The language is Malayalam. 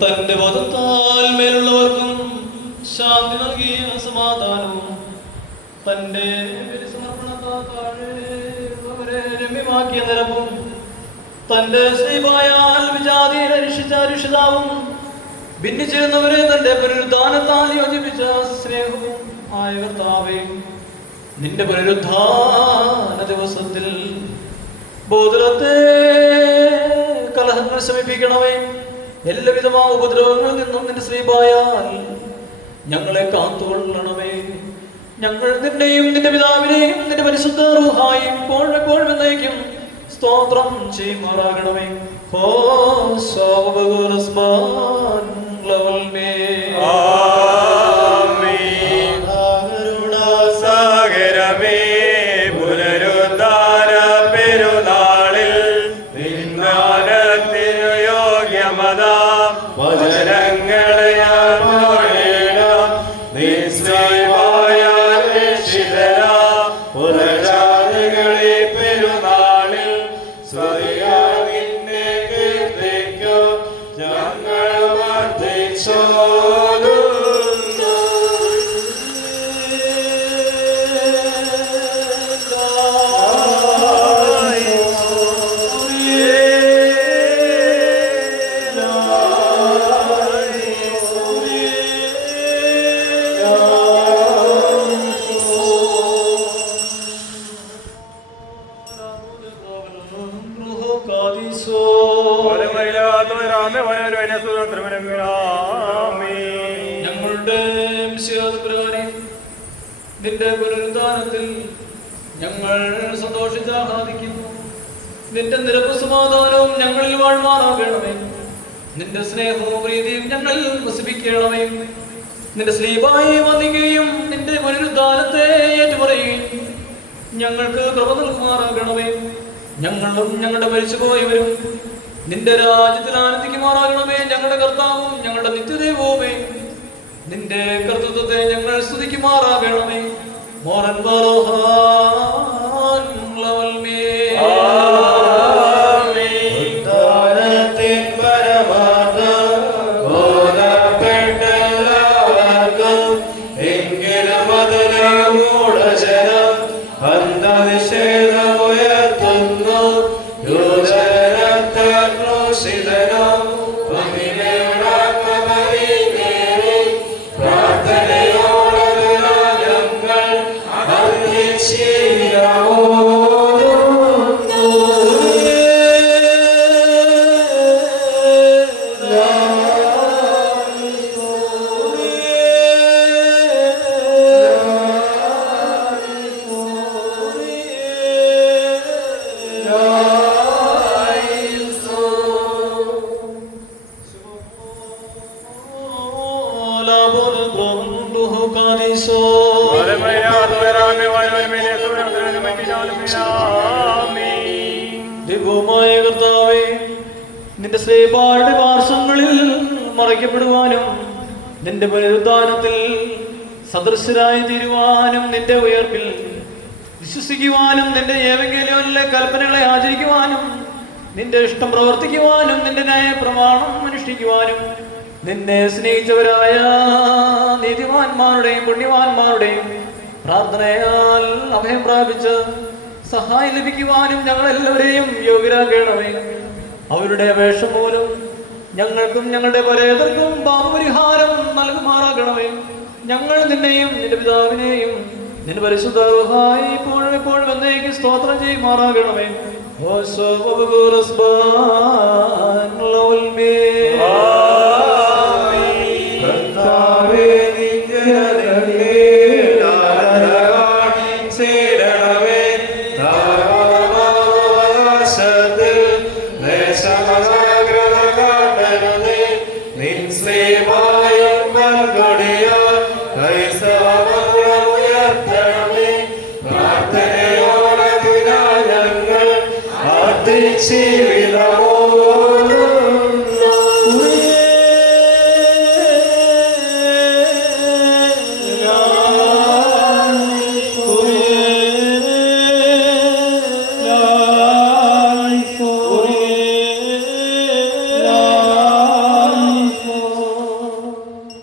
തന്റെ പദത്താൽ മേലുള്ളവർക്കും ശാന്തി നൽകിയ സമാധാനവും തന്റെ സമർപ്പണത്താഴെ രമ്യമാക്കിയ നിരപ്പും തന്റെ ശ്രീപായാൽ വിജാതിയെ രക്ഷിച്ച രക്ഷിതാവും ഭിന്നിച്ചിരുന്നവരെ തന്റെ പുനരുദ്ധാനത്താൽ യോജിപ്പിച്ച സ്നേഹവും ആയ കർത്താവേ, നിന്റെ പുനരുദ്ധാന ദിവസത്തിൽ ബോധത്തെ കലഹങ്ങൾ ശമിപ്പിക്കണമേ. എല്ലാവിധമായ ഉപദ്രവങ്ങളിൽ നിന്നും നിന്റെ ശ്രീപായാൽ ഞങ്ങളെ കാത്തുകൊള്ളണമേ. ഞങ്ങൾ നിന്റെയും നിന്റെ പിതാവിനെയും നിന്റെ പരിശുദ്ധ റൂഹായും എപ്പോഴും എന്നേക്കും സ്തോത്രം ചെയ്യുമാറാകണമേ. ഞങ്ങളുടെ നിന്റെ പുനരുദ്ധാനത്തിൽ ഞങ്ങൾ സന്തോഷിച്ചാഹ്ലാദിക്കുന്നു. നിന്റെ നിരപ്പ് സമാധാനവും ഞങ്ങളിൽ വാഴ്മാറാകണമേ. നിന്റെ സ്നേഹവും പ്രീതിയും ഞങ്ങളിൽ വസിപ്പിക്കണമേ. നിന്റെ സ്ലീബായി വന്നിക്കുകയും നിന്റെ പുനരുദ്ധാനത്തെ ഏറ്റുപറയുകയും ഞങ്ങൾക്ക് കൃപ നൽകുമാറാകണമേ. ഞങ്ങളും ഞങ്ങളുടെ മരിച്ചുപോയവരും നിന്റെ രാജ്യത്തിൽ ആനന്ദിക്കുമാറാകണമേ. ഞങ്ങളുടെ കർത്താവും ഞങ്ങളുടെ നിത്യദൈവവുമേ, നിന്റെ കർത്തൃത്വത്തെ ഞങ്ങൾ സ്തുതിക്കുമാറാകണമേ. മോറൻ ദൈവമായ കർത്താവേ, നിന്റെ സ്നേഹപാടെ പാർശ്വങ്ങളിൽ മറയ്ക്കപ്പെടുവാനും നിന്റെ പുനരുദ്ധാനത്തിൽ സദൃശരായി തീരുവാനും നിന്റെ ഉയർപ്പിൽ വിശ്വസിക്കുവാനും നിന്റെ ഏവെങ്കിലുമിലെ കൽപ്പനകളെ ആചരിക്കുവാനും നിന്റെ ഇഷ്ടം പ്രവർത്തിക്കുവാനും നിന്റെ ന്യായ പ്രമാണം അനുഷ്ഠിക്കുവാനും നിന്നെ സ്നേഹിച്ചവരായ നീതിമാന്മാരുടെയും പുണ്യവാന്മാരുടെയും പ്രാർത്ഥനയാൽ അഭയം പ്രാപിച്ച് സഹായം ലഭിക്കുവാനും ഞങ്ങളെല്ലാവരെയും യോഗ്യരാക്കണമേ. അവരുടെ അപേക്ഷ മൂലം ഞങ്ങൾക്കും ഞങ്ങളുടെ പരേതർക്കും പാപപരിഹാരം നൽകുമാറാകണമേ. ഞങ്ങൾ നിന്നെയും നിന്റെ പിതാവിനെയും നിന്റെ പരിശുദ്ധ റൂഹായി എപ്പോഴും എന്നേക്കും സ്തോത്രം ചെയ്യുമാറാകണമേ. See